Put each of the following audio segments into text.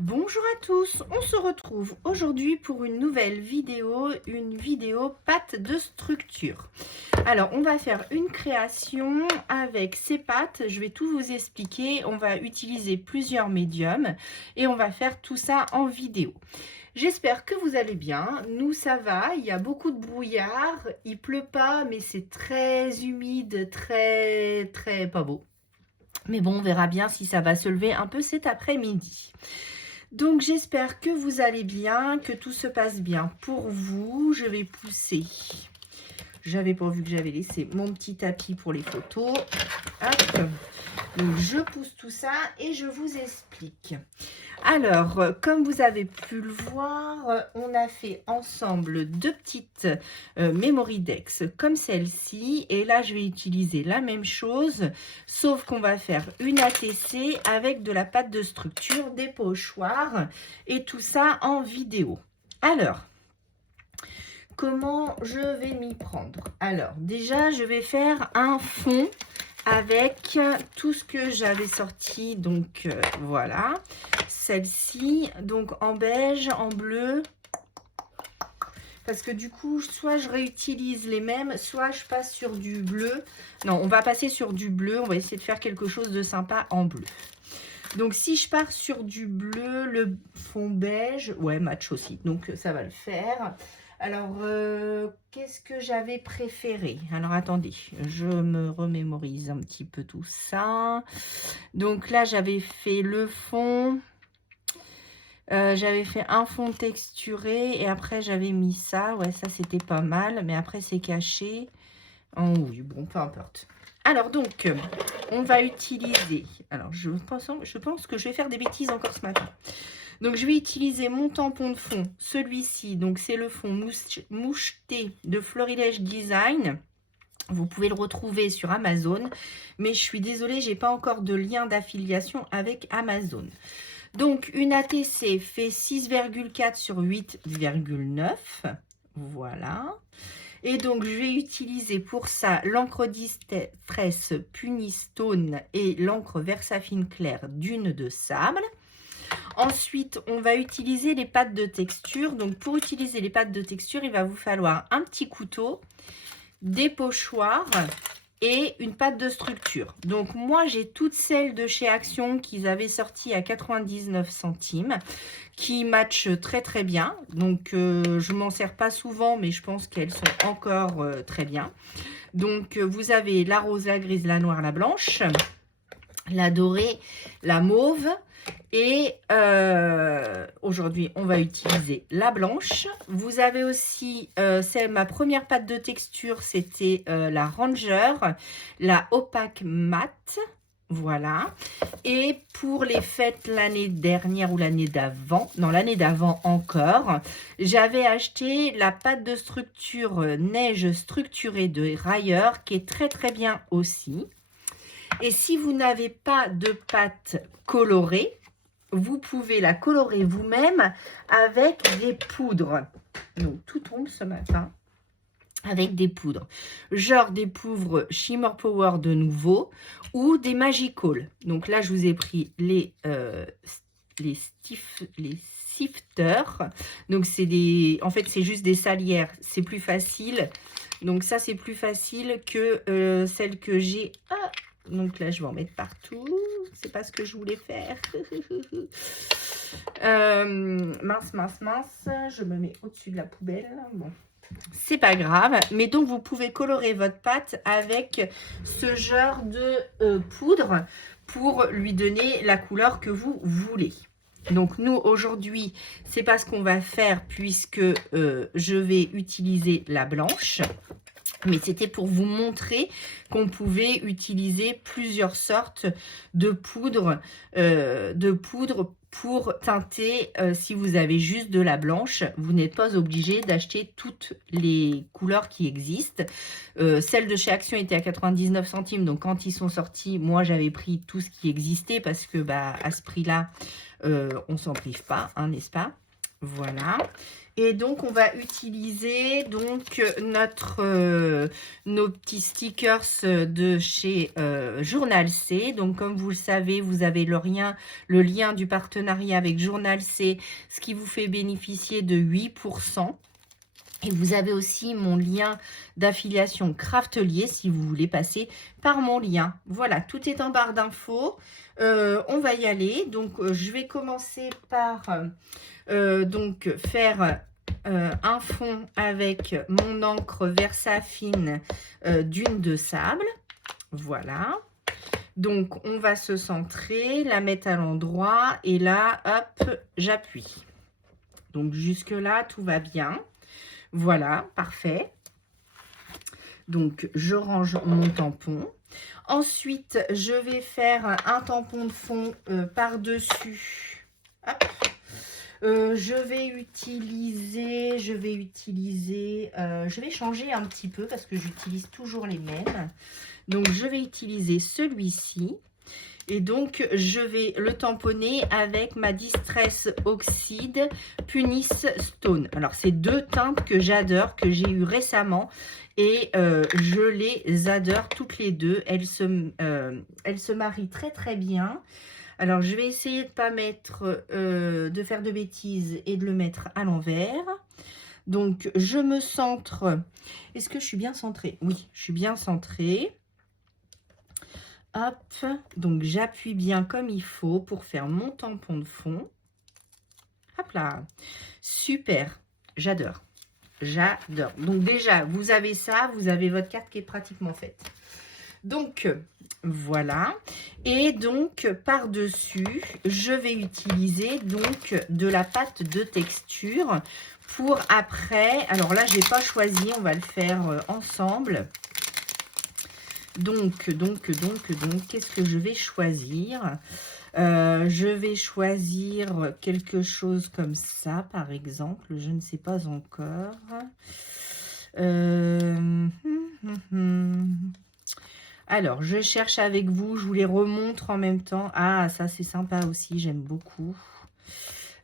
Bonjour à tous, on se retrouve aujourd'hui pour une nouvelle vidéo, pâte de structure. Alors on va faire une création avec ces pâtes, je vais tout vous expliquer, on va utiliser plusieurs médiums et on va faire tout ça en vidéo. J'espère que vous allez bien, nous ça va, il y a beaucoup de brouillard, il pleut pas mais c'est très humide, très pas beau. Mais bon, on verra bien si ça va se lever un peu cet après-midi. Donc j'espère que vous allez bien, que tout se passe bien pour vous. Je vais pousser. J'avais pas vu que j'avais laissé mon petit tapis pour les photos. Hop. Donc je pousse tout ça et je vous explique. Alors, comme vous avez pu le voir, on a fait ensemble deux petites Memory Dex comme celle-ci. Et là, je vais utiliser la même chose, sauf qu'on va faire une ATC avec de la pâte de structure, des pochoirs et tout ça en vidéo. Alors, comment je vais m'y prendre? Alors, déjà, je vais faire un fond avec tout ce que j'avais sorti, donc voilà, celle-ci, donc en beige, en bleu, parce que du coup, soit je réutilise les mêmes, soit je passe sur du bleu. Non, on va passer sur du bleu, on va essayer de faire quelque chose de sympa en bleu. Donc si je pars sur du bleu, le fond beige, ouais, match aussi, donc ça va le faire. Alors, qu'est-ce que j'avais préféré? Alors, attendez, je me remémorise un petit peu tout ça. Donc là, j'avais fait le fond. J'avais fait un fond texturé et après, j'avais mis ça. Ouais, ça, c'était pas mal, mais après, c'est caché. Oh oui, bon, peu importe. Alors, donc, on va utiliser... Alors, je pense que je vais faire des bêtises encore ce matin. Donc, je vais utiliser mon tampon de fond, celui-ci. Donc, c'est le fond moucheté de Florilège Design. Vous pouvez le retrouver sur Amazon. Mais je suis désolée, je n'ai pas encore de lien d'affiliation avec Amazon. Donc, une ATC fait 6,4 sur 8,9. Voilà. Et donc, je vais utiliser pour ça l'encre Distress Punistone et l'encre Versafine Clair Dune de Sable. Ensuite, on va utiliser les pâtes de texture. Donc, pour utiliser les pâtes de texture, il va vous falloir un petit couteau, des pochoirs et une pâte de structure. Donc, moi, j'ai toutes celles de chez Action qu'ils avaient sorties à 99 centimes qui matchent très bien. Donc, je m'en sers pas souvent, mais je pense qu'elles sont encore très bien. Donc, vous avez la rose, la grise, la noire, la blanche, la dorée, la mauve. Et aujourd'hui, on va utiliser la blanche. Vous avez aussi, c'est ma première pâte de texture, c'était la Ranger, la opaque mat. Voilà. Et pour les fêtes l'année dernière ou l'année d'avant, non, l'année d'avant encore, j'avais acheté la pâte de structure neige structurée de Rayer, qui est très bien aussi. Et si vous n'avez pas de pâte colorée, vous pouvez la colorer vous-même avec des poudres. Donc, tout tombe ce matin avec des poudres. Genre des poudres Shimmer Power de nouveau ou des Magical. Donc là, je vous ai pris les sifters. Donc, c'est des... En fait, c'est juste des salières. C'est plus facile. Donc, ça, c'est plus facile que celle que j'ai... Ah, donc là, je vais en mettre partout. C'est pas ce que je voulais faire. Mince. Je me mets au-dessus de la poubelle. Bon, c'est pas grave. Mais donc, vous pouvez colorer votre pâte avec ce genre de poudre pour lui donner la couleur que vous voulez. Donc, nous, aujourd'hui, c'est pas ce qu'on va faire puisque je vais utiliser la blanche. Mais c'était pour vous montrer qu'on pouvait utiliser plusieurs sortes de poudre pour teinter. Si vous avez juste de la blanche, vous n'êtes pas obligé d'acheter toutes les couleurs qui existent. Celle de chez Action était à 99 centimes, donc quand ils sont sortis, moi j'avais pris tout ce qui existait parce que à ce prix-là, on s'en prive pas, hein, n'est-ce pas? Voilà. Et donc, on va utiliser donc nos petits stickers de chez Journal C. Donc, comme vous le savez, vous avez le lien du partenariat avec Journal C, ce qui vous fait bénéficier de 8%. Et vous avez aussi mon lien d'affiliation Craftelier si vous voulez passer par mon lien. Voilà, tout est en barre d'infos. On va y aller. Donc, je vais commencer par donc faire un fond avec mon encre Versafine dune de sable. Voilà. Donc, on va se centrer, la mettre à l'endroit et là, hop, j'appuie. Donc, jusque-là, tout va bien. Voilà, parfait. Donc, je range mon tampon. Ensuite, je vais faire un tampon de fond par-dessus. Hop. Je vais changer un petit peu parce que j'utilise toujours les mêmes. Donc, je vais utiliser celui-ci. Et donc, je vais le tamponner avec ma Distress Oxide Punis Stone. Alors, c'est deux teintes que j'adore, que j'ai eues récemment. Et je les adore toutes les deux. Elles se marient très, très bien. Alors, je vais essayer de ne pas mettre, de faire de bêtises et de le mettre à l'envers. Donc, je me centre. Est-ce que je suis bien centrée? Oui, je suis bien centrée. Hop, donc j'appuie bien comme il faut pour faire mon tampon de fond. Hop là, super, j'adore, j'adore. Donc déjà, vous avez ça, vous avez votre carte qui est pratiquement faite. Donc, voilà. Et donc, par-dessus, je vais utiliser donc de la pâte de texture pour après. Alors là, je n'ai pas choisi, on va le faire ensemble. Donc, qu'est-ce que je vais choisir? Je vais choisir quelque chose comme ça, par exemple. Je ne sais pas encore. Alors, je cherche avec vous. Je vous les remontre en même temps. Ah, ça, c'est sympa aussi. J'aime beaucoup.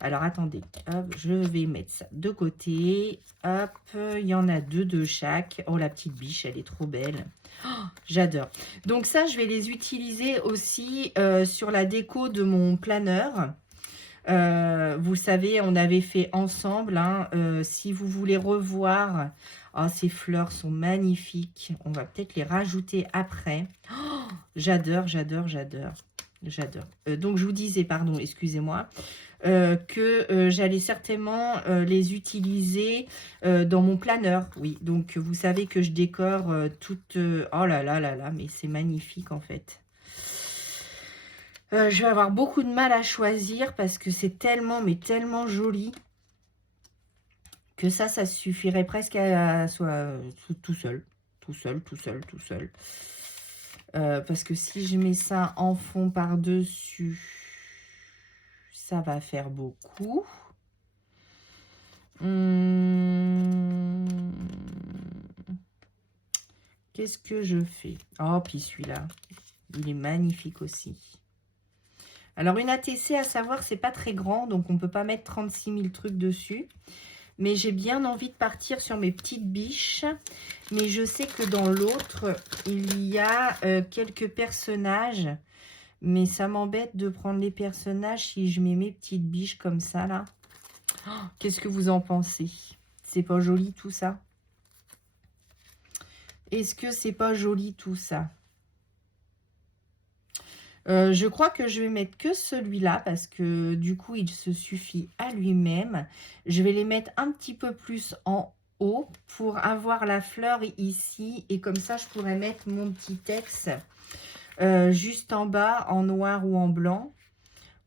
Alors, attendez, hop, je vais mettre ça de côté. Hop, il y en a deux de chaque. Oh, la petite biche, elle est trop belle. Oh, j'adore. Donc ça, je vais les utiliser aussi sur la déco de mon planeur. Vous savez, on avait fait ensemble. Hein, si vous voulez revoir, oh, ces fleurs sont magnifiques. On va peut-être les rajouter après. Oh, j'adore, j'adore, j'adore. J'adore. Donc, je vous disais, pardon, excusez-moi, que j'allais certainement les utiliser dans mon planeur. Oui, donc vous savez que je décore toute... oh là là là là, mais c'est magnifique en fait. Je vais avoir beaucoup de mal à choisir parce que c'est tellement, mais tellement joli que ça suffirait presque à soit tout seul. Tout seul, tout seul, tout seul. Parce que si je mets ça en fond par-dessus, ça va faire beaucoup. Qu'est-ce que je fais? Oh, puis celui-là, il est magnifique aussi. Alors, une ATC, à savoir, c'est pas très grand, donc on ne peut pas mettre 36 000 trucs dessus. Mais j'ai bien envie de partir sur mes petites biches. Mais je sais que dans l'autre, il y a quelques personnages. Mais ça m'embête de prendre les personnages si je mets mes petites biches comme ça, là. Oh, qu'est-ce que vous en pensez? C'est pas joli tout ça? Est-ce que c'est pas joli tout ça? Je crois que je vais mettre que celui-là parce que du coup, il se suffit à lui-même. Je vais les mettre un petit peu plus en haut pour avoir la fleur ici. Et comme ça, je pourrais mettre mon petit texte juste en bas, en noir ou en blanc.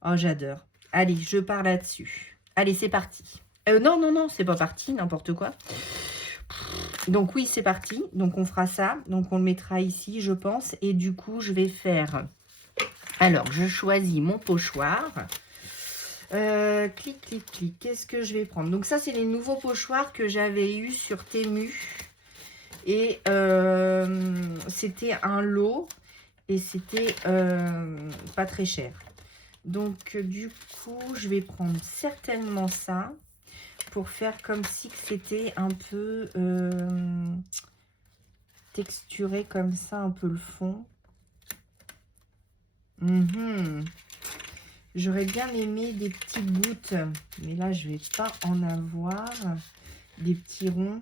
Oh, j'adore. Allez, je pars là-dessus. Allez, c'est parti. Non, non, non, c'est pas parti, n'importe quoi. Donc oui, c'est parti. Donc on fera ça. Donc on le mettra ici, je pense. Et du coup, je vais faire... Alors, je choisis mon pochoir. Clic, clic, clic. Qu'est-ce que je vais prendre? Donc ça, c'est les nouveaux pochoirs que j'avais eu sur Temu. Et c'était un lot. Et c'était pas très cher. Donc, du coup, je vais prendre certainement ça. pour faire comme si c'était un peu texturé comme ça, un peu le fond. J'aurais bien aimé des petites gouttes, mais là, je vais pas en avoir. Des petits ronds.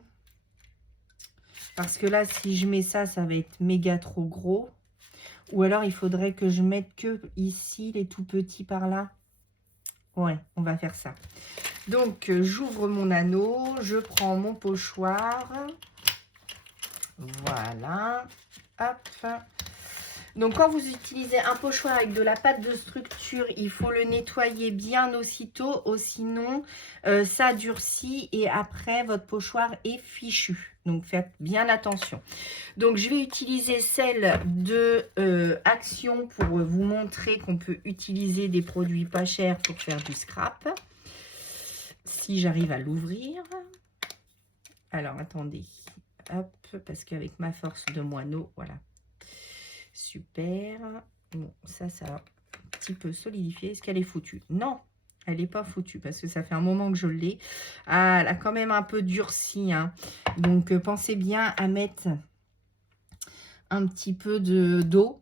Parce que là, si je mets ça, ça va être méga trop gros. Ou alors, il faudrait que je mette que ici, les tout petits par là. Ouais, on va faire ça. Donc, j'ouvre mon anneau, je prends mon pochoir. Voilà. Hop. Donc, quand vous utilisez un pochoir avec de la pâte de structure, il faut le nettoyer bien aussitôt. Sinon, ça durcit et après, votre pochoir est fichu. Donc, faites bien attention. Donc, je vais utiliser celle de Action pour vous montrer qu'on peut utiliser des produits pas chers pour faire du scrap. Si j'arrive à l'ouvrir. Alors, attendez. Hop, parce qu'avec ma force de moineau, voilà. Super. Bon, ça a un petit peu solidifié. Est-ce qu'elle est foutue? Non, elle n'est pas foutue parce que ça fait un moment que je l'ai. Ah, elle a quand même un peu durci. Hein. Donc, pensez bien à mettre un petit peu d'eau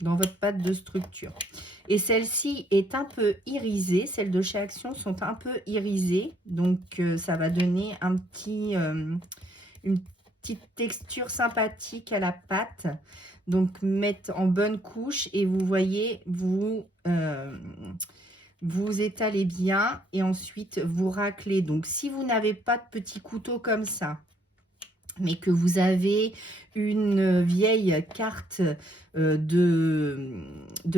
dans votre pâte de structure. Et celle-ci est un peu irisée. Celles de chez Action sont un peu irisées. Donc, ça va donner un petit, une petite texture sympathique à la pâte. Donc, mettre en bonne couche et vous voyez, vous étalez bien et ensuite vous raclez. Donc, si vous n'avez pas de petit couteau comme ça, mais que vous avez une vieille carte de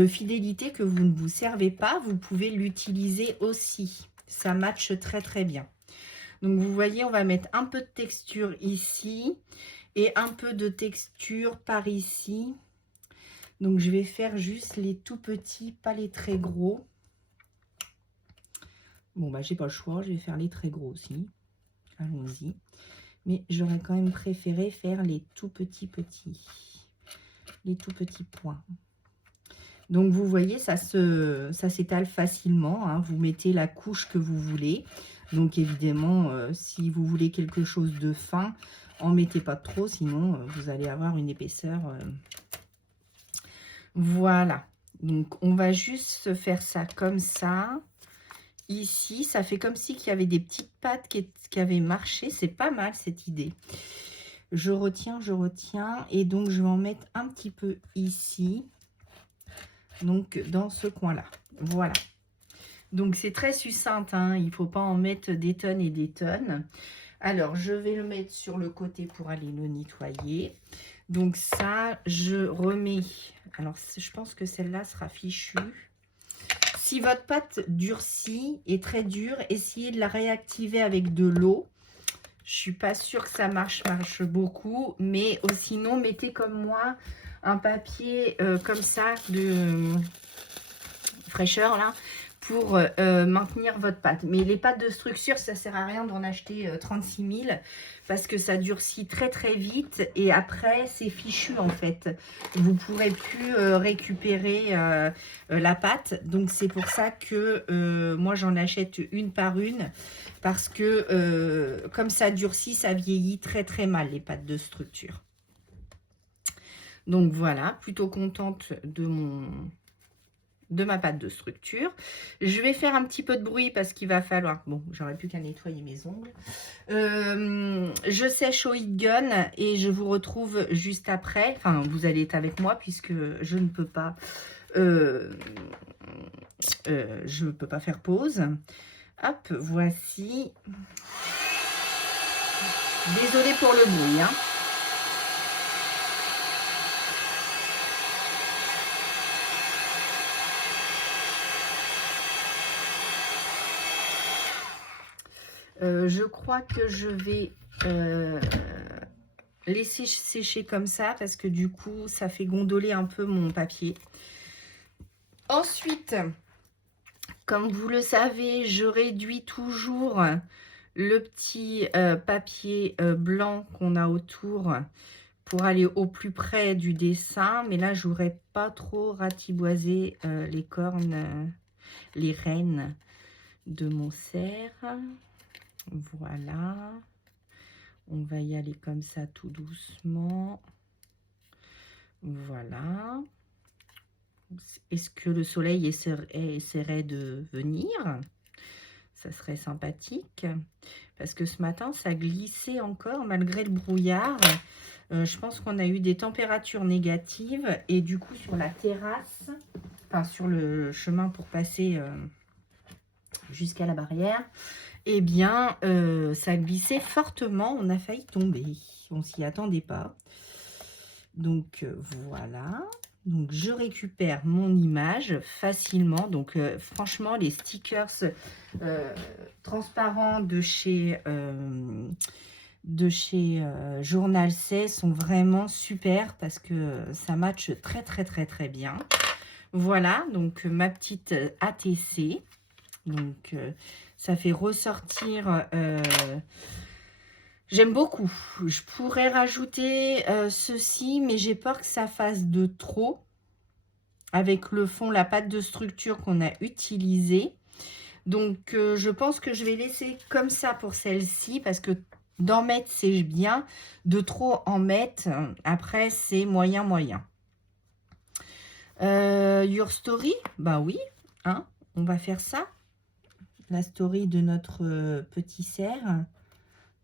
fidélité que vous ne vous servez pas, vous pouvez l'utiliser aussi. Ça matche très très bien. Donc, vous voyez, on va mettre un peu de texture ici et un peu de texture par ici. Donc, je vais faire juste les tout petits, pas les très gros. Bon, bah, j'ai pas le choix, je vais faire les très gros aussi. Allons-y. Mais j'aurais quand même préféré faire les tout petits. Les tout petits points. Donc, vous voyez, ça s'étale facilement. Hein. Vous mettez la couche que vous voulez. Donc, évidemment, si vous voulez quelque chose de fin, en mettez pas trop. Sinon, vous allez avoir une épaisseur... Voilà. Donc, on va juste faire ça comme ça. Ici, ça fait comme si il y avait des petites pattes qui avaient marché. C'est pas mal, cette idée. Je retiens. Et donc, je vais en mettre un petit peu ici. Donc, dans ce coin-là. Voilà. Donc, c'est très succinct. Hein. Il ne faut pas en mettre des tonnes et des tonnes. Alors, je vais le mettre sur le côté pour aller le nettoyer. Donc, ça, je remets... Alors, je pense que celle-là sera fichue. Si votre pâte durcit, est très dure, essayez de la réactiver avec de l'eau. Je ne suis pas sûre que ça marche beaucoup. Mais sinon, mettez comme moi un papier comme ça de fraîcheur là pour maintenir votre pâte. Mais les pâtes de structure, ça ne sert à rien d'en acheter 36 000 parce que ça durcit très très vite et après c'est fichu en fait. Vous ne pourrez plus récupérer la pâte. Donc c'est pour ça que moi j'en achète une par une parce que comme ça durcit, ça vieillit très très mal les pâtes de structure. Donc voilà, plutôt contente de ma pâte de structure. Je vais faire un petit peu de bruit parce qu'il va falloir... Bon, j'aurais plus qu'à nettoyer mes ongles. Je sèche au heat gun et je vous retrouve juste après. Enfin, vous allez être avec moi puisque je ne peux pas... je ne peux pas faire pause. Hop, voici. Désolée pour le bruit, hein. Je crois que je vais laisser sécher comme ça parce que du coup, ça fait gondoler un peu mon papier. Ensuite, comme vous le savez, je réduis toujours le petit papier blanc qu'on a autour pour aller au plus près du dessin. Mais là, je n'aurais pas trop ratiboisé les cornes, les rênes de mon cerf. Voilà. On va y aller comme ça tout doucement. Voilà. Est-ce que le soleil essaierait de venir? Ça serait sympathique. Parce que ce matin, ça glissait encore malgré le brouillard. Je pense qu'on a eu des températures négatives. Et du coup, sur la terrasse, enfin sur le chemin pour passer jusqu'à la barrière, eh bien, ça glissait fortement. On a failli tomber. On s'y attendait pas. Donc, voilà. Donc, je récupère mon image facilement. Donc, franchement, les stickers transparents de chez Journal C sont vraiment super parce que ça matche très, très, très, très bien. Voilà, donc ma petite ATC. Donc, ça fait ressortir... j'aime beaucoup. Je pourrais rajouter ceci, mais j'ai peur que ça fasse de trop. Avec le fond, la pâte de structure qu'on a utilisée. Donc, je pense que je vais laisser comme ça pour celle-ci. Parce que d'en mettre, c'est bien. De trop en mettre, après, c'est moyen, moyen. Your story? Bah oui, hein, on va faire ça. La story de notre petit cerf.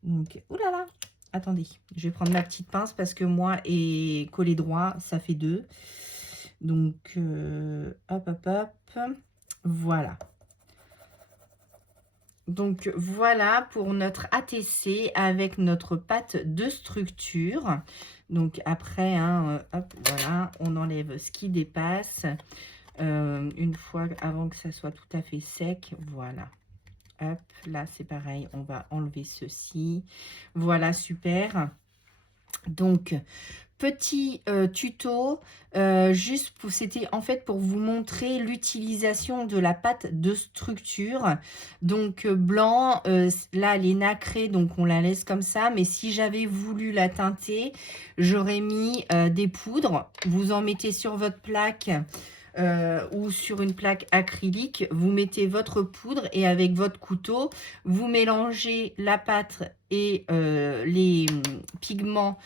Donc, oulala, attendez, je vais prendre ma petite pince parce que moi et coller droit, ça fait 2. Donc, hop, hop, hop, voilà. Donc, voilà pour notre ATC avec notre pâte de structure. Donc, après, hein, hop, voilà, on enlève ce qui dépasse. Une fois, avant que ça soit tout à fait sec, voilà. Hop, là c'est pareil, on va enlever ceci. Voilà, super. Donc, petit tuto, juste pour, c'était en fait pour vous montrer l'utilisation de la pâte de structure. Donc, blanc, là elle est nacrée, donc on la laisse comme ça. Mais si j'avais voulu la teinter, j'aurais mis des poudres. Vous en mettez sur votre plaque. Ou sur une plaque acrylique, vous mettez votre poudre et avec votre couteau, vous mélangez la pâte et les pigments,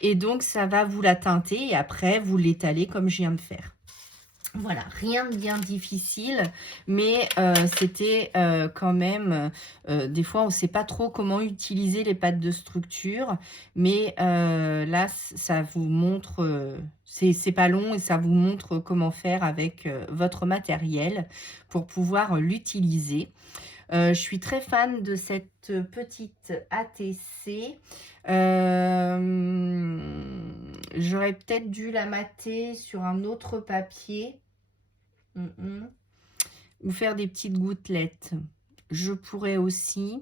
et donc ça va vous la teinter et après vous l'étalez comme je viens de faire. Voilà, rien de bien difficile, mais c'était quand même, des fois on ne sait pas trop comment utiliser les pâtes de structure, mais là ça vous montre, c'est pas long et ça vous montre comment faire avec votre matériel pour pouvoir l'utiliser. Je suis très fan de cette petite ATC. J'aurais peut-être dû la mater sur un autre papier. Ou faire des petites gouttelettes. Je pourrais aussi.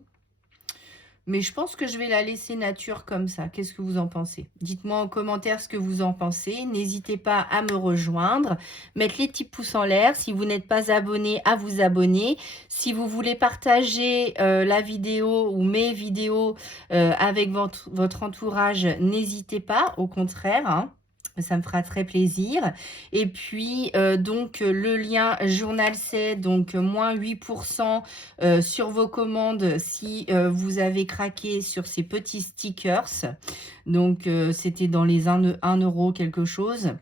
Mais je pense que je vais la laisser nature comme ça. Qu'est-ce que vous en pensez? Dites-moi en commentaire ce que vous en pensez. N'hésitez pas à me rejoindre. Mettre les petits pouces en l'air. Si vous n'êtes pas abonné, à vous abonner. Si vous voulez partager la vidéo ou mes vidéos avec votre entourage, n'hésitez pas. Au contraire, hein. Ça me fera très plaisir. Et puis, donc, le lien Journal C, donc, moins 8% sur vos commandes si vous avez craqué sur ces petits stickers. Donc, c'était dans les 1 € quelque chose.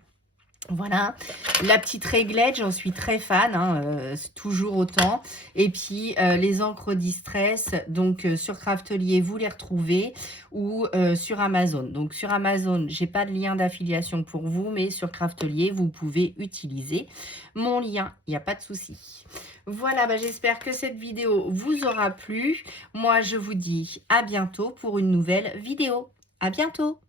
Voilà, la petite réglette, j'en suis très fan, hein, toujours autant. Et puis, les encres Distress, donc sur Craftelier, vous les retrouvez ou sur Amazon. Donc, sur Amazon, j'ai pas de lien d'affiliation pour vous, mais sur Craftelier, vous pouvez utiliser mon lien, il n'y a pas de souci. Voilà, bah, j'espère que cette vidéo vous aura plu. Moi, je vous dis à bientôt pour une nouvelle vidéo. À bientôt!